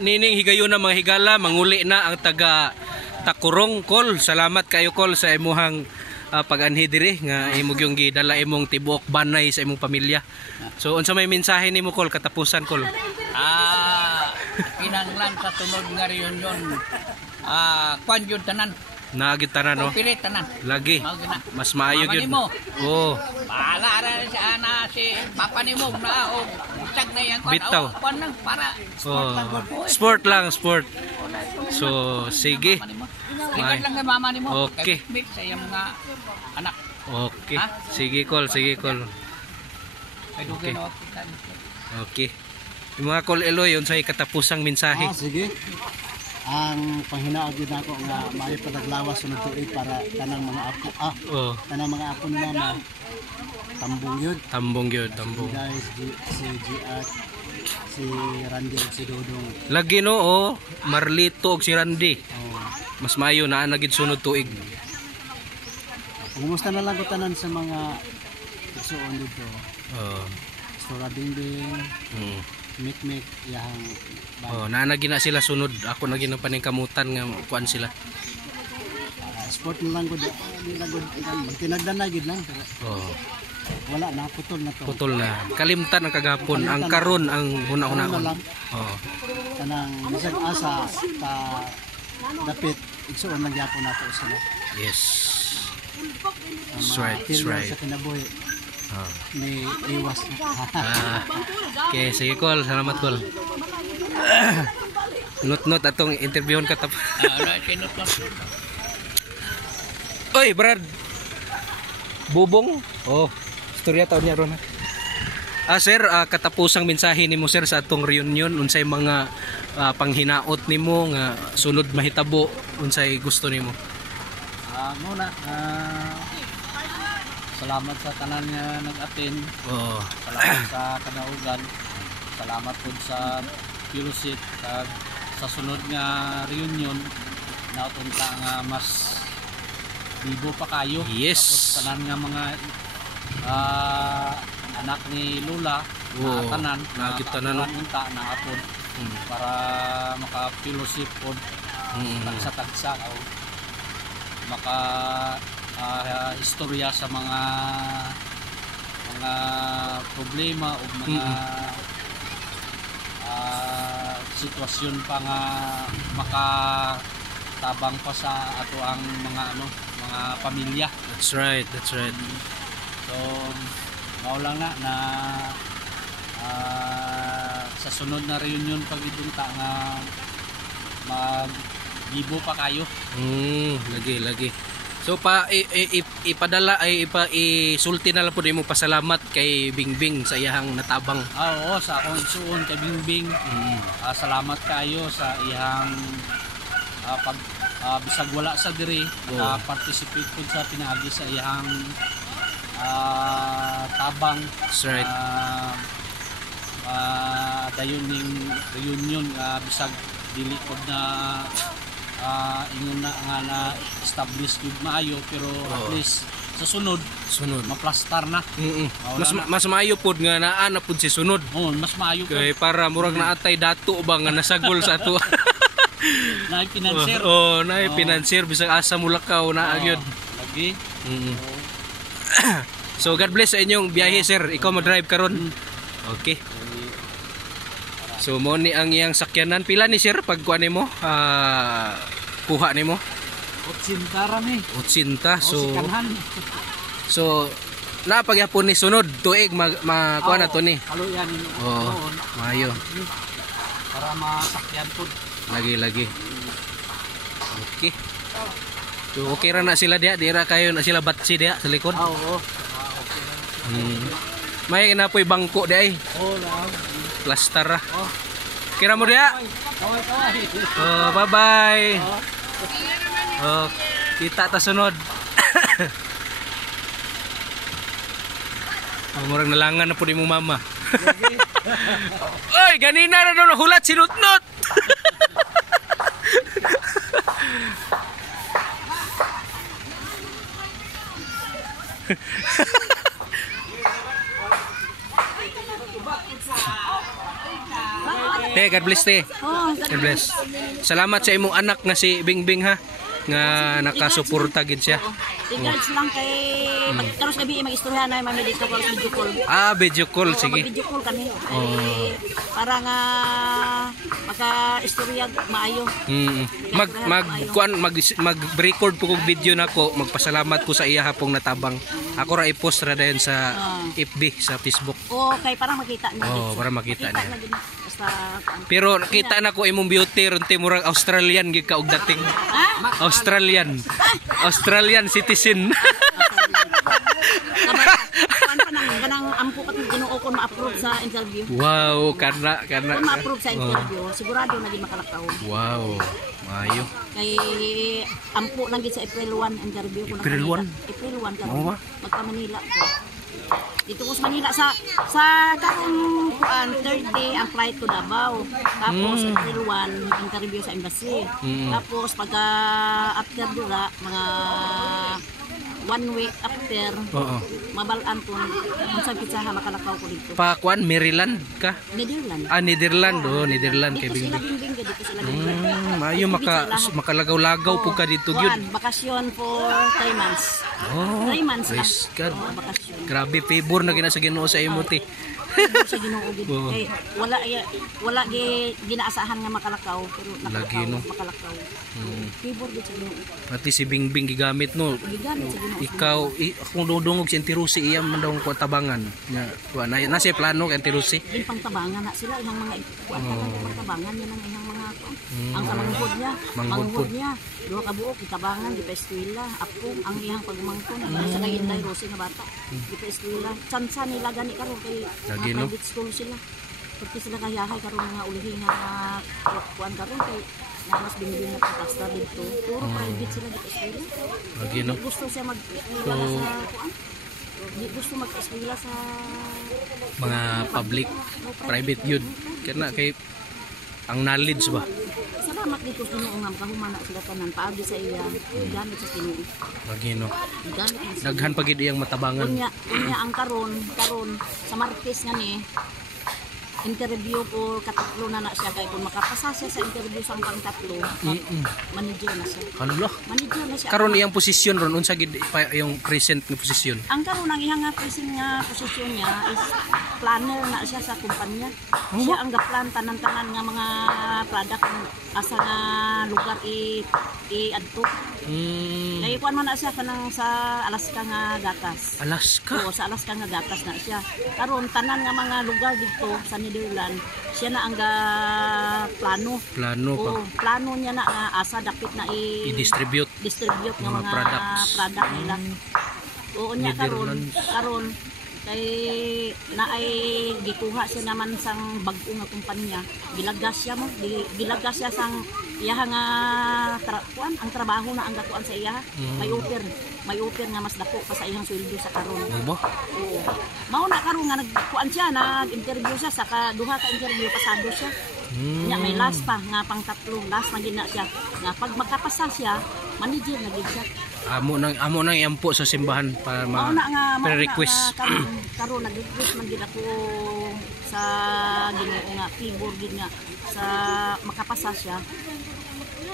nining higayon na mga higala, manguli na ang taga Takurong Kol. Salamat kayo Kol sa imuhang pag-anhi diri nga imong yung gidala imong tibuok banay sa imong pamilya. So unsa may mensahe nimo Kol katapusan Kol? Kinanglan sa sunod nga reunion. Kwan yun tanan. Naagit tanan no. Pilit tanan. Lagi. Mas maayo gyud. Oh. Bahala ra sa ana si papa nimo na tag na yan bitaw. Kwan lang para sport lang, sport. So sige. Likat lang kay mama nimo. Okay. Mix sa iyang mga anak. Okay. Sige Kol, sige Kol. Okay. Okay. Yung mga Kol Eloy, unsay katapusang mensahe? Sige. Ang panghinaog din ako nga maayo padaglawas sunod tuig para kanang mga apo kanang mga apo ni mama tambong yun guys si Giat si Randy ug si Dodong lagi no Marlito ug si Randy mas maayo na nagid sunod tuig. Kumusta na lang ko tanan sa mga igsuon dito Stora Bingbing Mikmik yang naanagi na sila sunod. Ako na ginang paningkamutan nga kuan sila. Sport na lang gud magtinagdan na gid lang. Wala na putol na to. Putol na. Kalimtan ang kagapon, ang karon ang una-una. Kanang bisag asa ka dapit igsuon lang gyapon nato sila. Yes. That's right, that's right. Sa kinabuhi. May iwas. Okay, sige Kol, salamat Kol. Not atong interviewon ka tap. Oy, Brad. Bubong. Istorya taon niya ron. Sir, katapusang mensahe nimo sir sa atong reunion unsay mga panghinaot nimo nga sunod mahitabo unsay gusto nimo? Muna salamat sa tanan nga nag-attend. Salamat sa kanaugan. Salamat po sa fellowship sa sunod nga reunion na unta nga mas bibo pa kayo. Yes. Tapos tanan nga mga anak ni Lola tanan na unta na apod para maka-fellowship po tagsa-tagsa o maka istorya sa mga problema o mga sitwasyon pa nga makatabang pa sa ato ang mga pamilya. That's right, that's right. So mao lang na sa sunod na reunion pag idunta nga mag-gibo pa kayo. Lagi. So ipadala ay isulti na lang po nimo pasalamat kay Bingbing sa iyang natabang. Oo, sa akong suon kay Bingbing. Salamat kayo sa iyang bisag wala sa diri participate po sa pinaagi sa iyang tabang. That's right. Dayon ning reunion bisag dili pod na ingon na nga na establish gyud maayo pero at least sa sunod maplastar na. Mas maayo pod nga naa na pod si sunod. Mas maayo kay para murag naatay dato ba nga nasagol sa ato. Naay financier. Naay financier bisag asa mulakaw na gyud. Lagi. So God bless sa inyong biyahe sir. Ikaw mo-drive karon. Okay. So mo ni ang iyang sakyanan pila ni sir pag kuan nimo kuha nimo 80 rami 80 so na pagyapon ni sunod tuig kuha na to ni kaluyan ni maayo para masakyan pud lagi okay so okay ra na sila dia dira kayo na sila batsi dia sa likod may napoy bangko dia plaster ra. Kira mo dia? Bye-bye. Kita ta sunod. Murag nalangan na po di mo mama. Oy, ganina na daw nahulat si Nutnut. Te, God bless te. Oh, God bless. Salamat sa imong anak nga si Bingbing ha, nga nakasuporta gid siya. regards lang kay magkaros gabi mag-istorya na mami dito ko video call. Video call sige. Video call kami. Ay, para nga maka-istorya maayo. Mag-record po kog video nako, magpasalamat ko sa iya hapong natabang. Ako ra i-post ra dayon sa FB sa Facebook. Kay para makita niya. Para makita niya. Basta pero nakita na ko imong beauty ron murag Australian gid ka og dating. Australian citizen. kanang ampo kat Ginoo kon ma-approve sa interview. Wow, kana Kung ma-approve sa interview, sigurado na di makalakaw. Wow, maayo. Kay ampo lang gid sa April 1 interview ko. April 1? April 1 ka. Magka Manila ko. Dito ko sa Manila sa karong kuan third day ang flight ko Davao. Tapos April 1 interview sa embassy. Tapos pagka after dura mga 1 week after mabalaan ko kung saan pizza makalakaw ko dito. Pa kuan Maryland ka? Netherlands. Netherland. Netherland kay Dito sila Bingbing. dito sila Bingbing. Maayo makalagaw-lagaw po ka dito gyud. Bakasyon for 3 months. 3 months lang. Praise God. Bakasyon. Grabe favor na gina sa Ginoo sa imo ti. Sa Ginoo gid. Kay wala ginaasahan nga makalakaw pero makalakaw. Favor gid sa Ginoo. Pati si Bingbing gigamit no. Gigamit sa Ginoo. Ikaw akong dudungog si Antirusi iya man daw ko tabangan. Na siya plano kay Antirusi. Din pangtabangan na sila ihang mga pangtabangan yan ang ihang mga ang kamanghod niya duha ka buok itabangan di pa eskwela ako ang ihang pagmangkon sa kay Inday Rose nga bata di pa eskwela sansa nila gani karon kay private school sila porque sila kayahay karon nga ulihin nga kuan karon kay namas binili na pasta dito puro private sila di pa eskwela gusto siya mag-eskwela sa kuan di gusto mag-eskwela sa mga public private yun kana kay ang knowledge ba. Salamat dito Ginoo nga kahumana sila tanan paagi sa iya gamit sa Ginoo. Magino. Gamit Daghan pagid iyang matabangan. Unya ang karon sa Martes nga ni interview ko katatlo na siya kay kung makapasa siya sa interview sa pang-tatlo manager na siya. Hala. Manager na siya. Karon iyang posisyon ron unsa gid yung present nga posisyon? Ang karon ang iyang present nga posisyon niya is planner na siya sa kumpanya. Siya ang gaplan tanan-tanan nga mga product asa nga lugar i-adto. Kay kuan man na siya kanang sa Alaska nga gatas. Alaska? Oo, sa Alaska nga gatas na siya. Karon tanan nga mga lugar dito sa Netherlands, siya na ang plano. Plano niya na asa dapit na i-distribute ng mga product nila. Oo niya karon kay naay gikuha siya naman sang bag-o nga kumpanya. Gilagas siya sang iya nga ang trabaho na ang gakuan sa iya. May offer nga mas dako pa sa iyang sweldo sa karon. Oo. Mao na karon nga nagkuan siya, nag-interview siya sa duha ka interview pasado siya. Nya may last pa nga pang-tatlo, last na gid na siya. Nga pag makapasa siya, manager na gid siya. Amo nang iampo sa simbahan para request karon nag-request man gid ako sa Ginoo nga favor gid nga sa makapasa siya.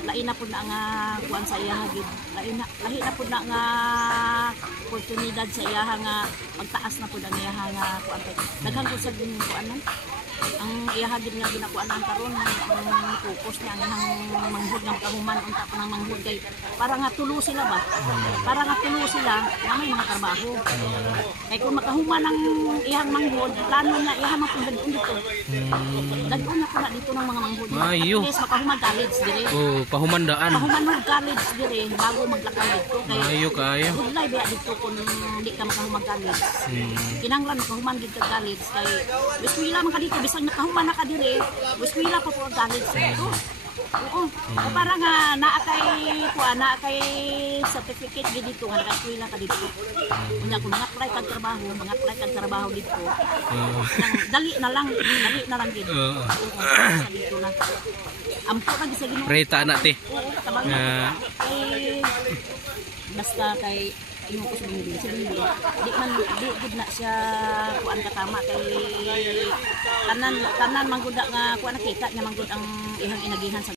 Lain na pud na nga kuan sa iya gid. Lahi na pud na nga oportunidad sa iya nga magtaas na pud ang iya nga kuan kay. Daghan pud sa kuanan. Ang iya gid nga ginakuan ang karon ang focus niya ang manghud ng kahuman unta pa ng manghud kay para nga tulo sila ba. Para nga tulo sila nga may mga trabaho. Kay kung makahuman ang iyang manghud, plano niya iya mapundad dito. Dagko na pala dito ng mga manghud. Yes, makahuman college dire. Pahumandaan. Pahuman college dire bago maglakaw dito kay. Ayo kayo. Budlay ba dito kung di ka makahuman college. Kinanglan pahuman dito college kay eskwela man ka dito bisag nakahuman na ka dire. Eskwela pa po college. Oo. Para nga naa kay certificate gid dito nga naka-eskwela ka dito. Unya kung mag-apply kag trabaho dito. Dali na lang gid. Dito na. Ampo ra gid sa Ginoo. Reta na ti. Basta kay ingon ko sa binibili di man di gud na siya kuan katama kay tanan man gud nga kuan nakita niya man gud ang ihang inagihan sa